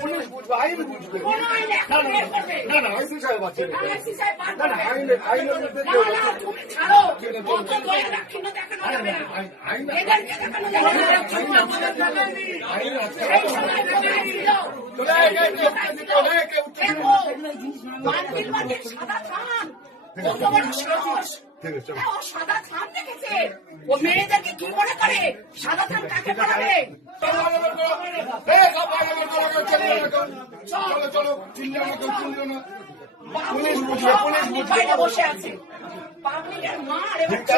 Police বুঝবে, আইন বুঝবে। না না আইসি সাহেব আছে, না না আইনের মধ্যে সাদা থান দেখেছে, ও মেয়েদেরকে কি মনে করে সাদা থান কাকে পড়াবে? চলো চলো চিল্লো না, চিল্লো না। বসে আছে পাবলিকের মার এবং